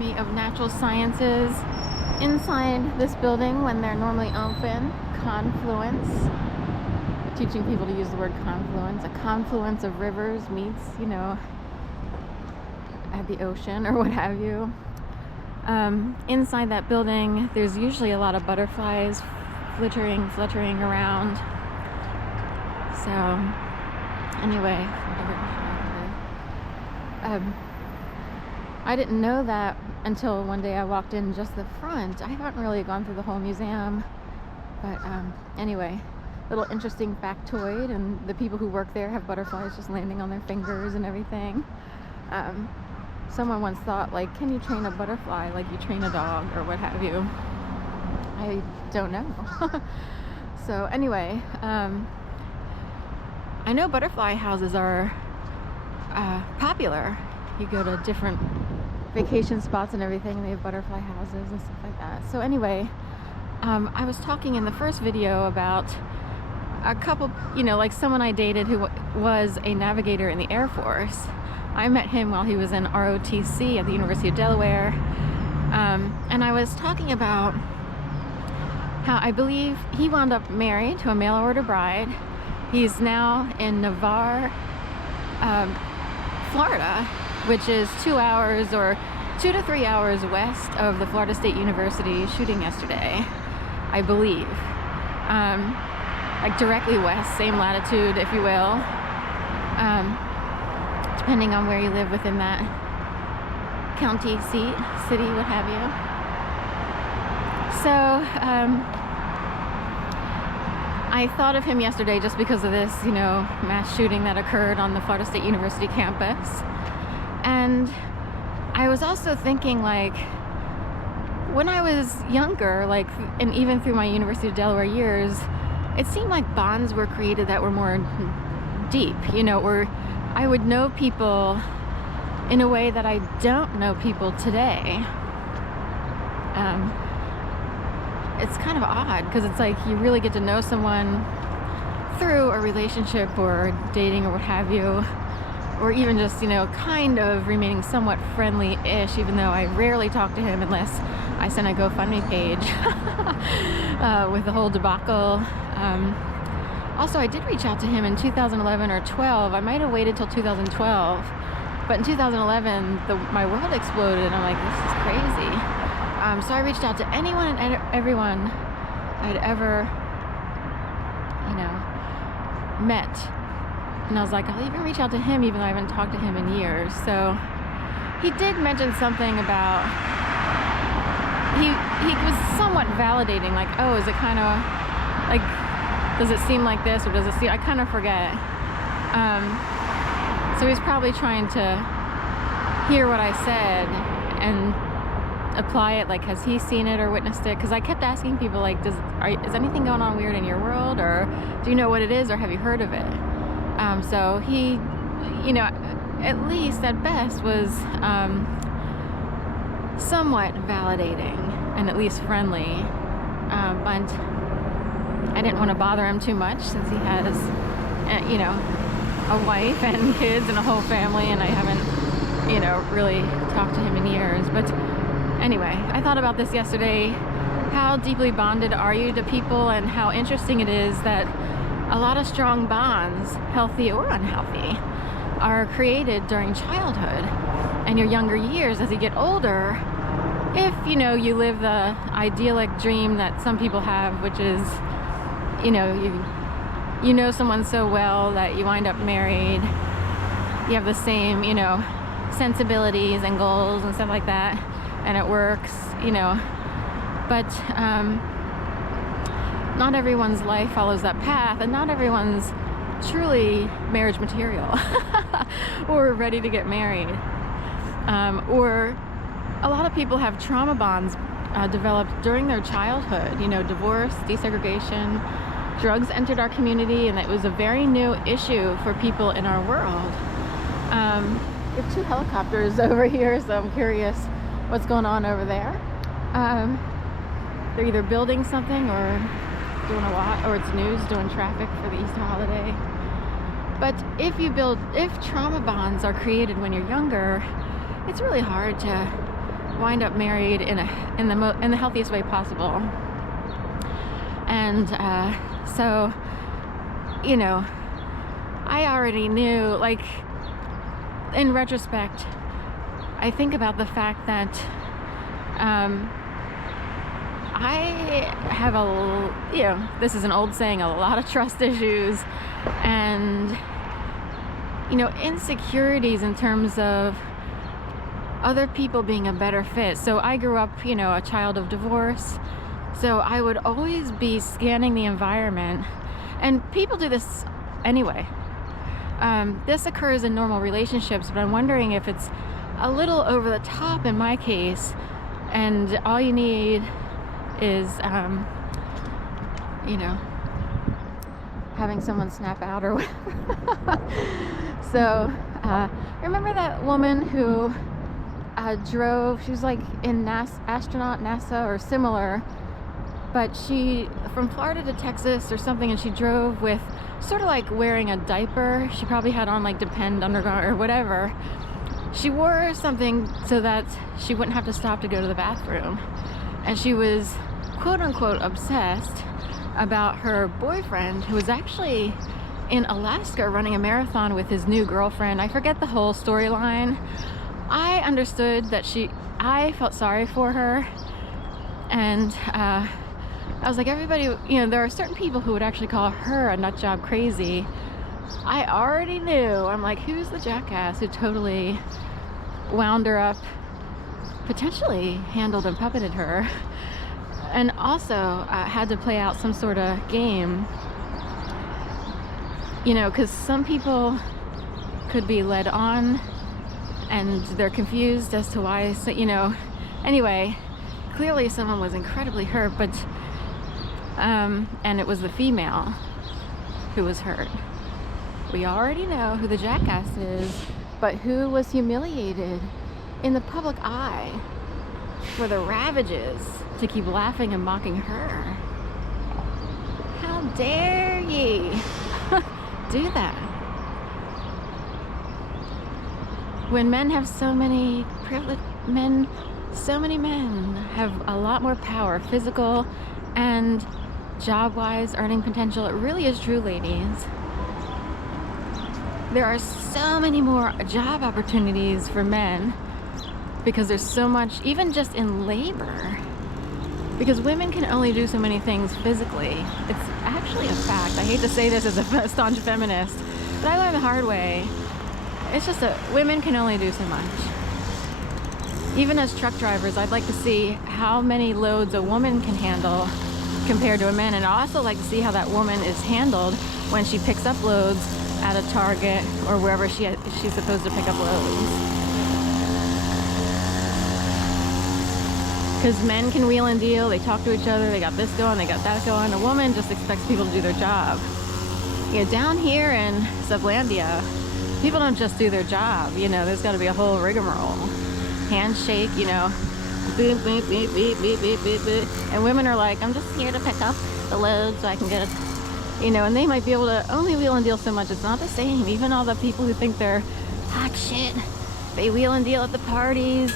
Academy of Natural Sciences inside this building when they're normally open. Confluence. We're teaching people to use the word confluence. A confluence of rivers meets, at the ocean or what have you. Inside that building, there's usually a lot of butterflies fluttering around. So, anyway, I didn't know that until one day I walked in just the front. I haven't really gone through the whole museum, but anyway, little interesting factoid, and the people who work there have butterflies just landing on their fingers and everything. Someone once thought, like, can you train a butterfly like you train a dog or what have you? I don't know. So anyway, I know butterfly houses are popular. You go to different vacation spots and everything, and they have butterfly houses and stuff like that. So anyway, I was talking in the first video about a couple, like someone I dated who was a navigator in the Air Force. I met him while he was in ROTC at the University of Delaware, and I was talking about how I believe he wound up married to a mail-order bride. He's now in Navarre, Florida, which is 2 hours or 2 to 3 hours west of the Florida State University shooting yesterday, I believe. Like directly west, same latitude, if you will. Depending on where you live within that county seat, city, what have you. So, I thought of him yesterday just because of this, mass shooting that occurred on the Florida State University campus. And I was also thinking, like, when I was younger, like, and even through my University of Delaware years, it seemed like bonds were created that were more deep, or I would know people in a way that I don't know people today. It's kind of odd because it's like you really get to know someone through a relationship or dating or what have you, or even just, kind of remaining somewhat friendly-ish, even though I rarely talk to him unless I send a GoFundMe page with the whole debacle. Also, I did reach out to him in 2011 or 12. I might have waited till 2012, but in 2011, my world exploded, and I'm like, this is crazy. So I reached out to anyone and everyone I'd ever, met. And I was like, I'll even reach out to him even though I haven't talked to him in years. So he did mention something about, he was somewhat validating, like, oh, is it kind of, like, does it seem like this, or does it seem, I kind of forget. So he's probably trying to hear what I said and apply it, like, has he seen it or witnessed it? Because I kept asking people, like, is anything going on weird in your world, or do you know what it is, or have you heard of it? So he, at least at best was somewhat validating and at least friendly, but I didn't want to bother him too much since he has, a wife and kids and a whole family, and I haven't, really talked to him in years. But anyway, I thought about this yesterday. How deeply bonded are you to people, and how interesting it is that a lot of strong bonds, healthy or unhealthy, are created during childhood and your younger years. As you get older, if, you live the idyllic dream that some people have, which is, you know someone so well that you wind up married, you have the same, sensibilities and goals and stuff like that, and it works, but not everyone's life follows that path, and not everyone's truly marriage material or ready to get married, or a lot of people have trauma bonds developed during their childhood, divorce, desegregation. Drugs entered our community, and it was a very new issue for people in our world. We have 2 helicopters over here, so I'm curious what's going on over there. They're either building something or doing a lot, or it's news doing traffic for the Easter holiday. But if trauma bonds are created when you're younger, it's really hard to wind up married in the healthiest way possible. And so, you know, I already knew, like, in retrospect, I think about the fact that I have this is an old saying, a lot of trust issues and, insecurities in terms of other people being a better fit. So I grew up, a child of divorce. So I would always be scanning the environment, and people do this anyway. This occurs in normal relationships, but I'm wondering if it's a little over the top in my case, and all you need is, having someone snap out or whatever. So, remember that woman who drove, she was like in astronaut NASA or similar, but she, from Florida to Texas or something, and she drove with sort of like wearing a diaper. She probably had on like Depend undergarment or whatever. She wore something so that she wouldn't have to stop to go to the bathroom. And she was quote unquote obsessed about her boyfriend, who was actually in Alaska running a marathon with his new girlfriend. I forget the whole storyline. I understood that I felt sorry for her, and I was like, everybody, there are certain people who would actually call her a nut job crazy. I already knew. I'm like, who's the jackass who totally wound her up, potentially handled and puppeted her, and also had to play out some sort of game, because some people could be led on and they're confused as to why, so, anyway, clearly someone was incredibly hurt, but and it was the female who was hurt. We already know who the jackass is, but who was humiliated in the public eye for the ravages to keep laughing and mocking her. How dare ye do that? When men have so many men have a lot more power, physical and job-wise, earning potential. It really is true, ladies. There are so many more job opportunities for men because there's so much, even just in labor, because women can only do so many things physically. It's actually a fact. I hate to say this as a staunch feminist, but I learned the hard way. It's just that women can only do so much. Even as truck drivers, I'd like to see how many loads a woman can handle compared to a man, and I also like to see how that woman is handled when she picks up loads at a Target or wherever she's supposed to pick up loads. Because men can wheel and deal, they talk to each other, they got this going, they got that going. A woman just expects people to do their job. Down here in Sublandia, people don't just do their job, there's got to be a whole rigmarole. Handshake, beep, beep, beep, beep, beep, beep, beep, beep. And women are like, I'm just here to pick up the load so I can get it, and they might be able to only wheel and deal so much. It's not the same. Even all the people who think they're hot shit, they wheel and deal at the parties,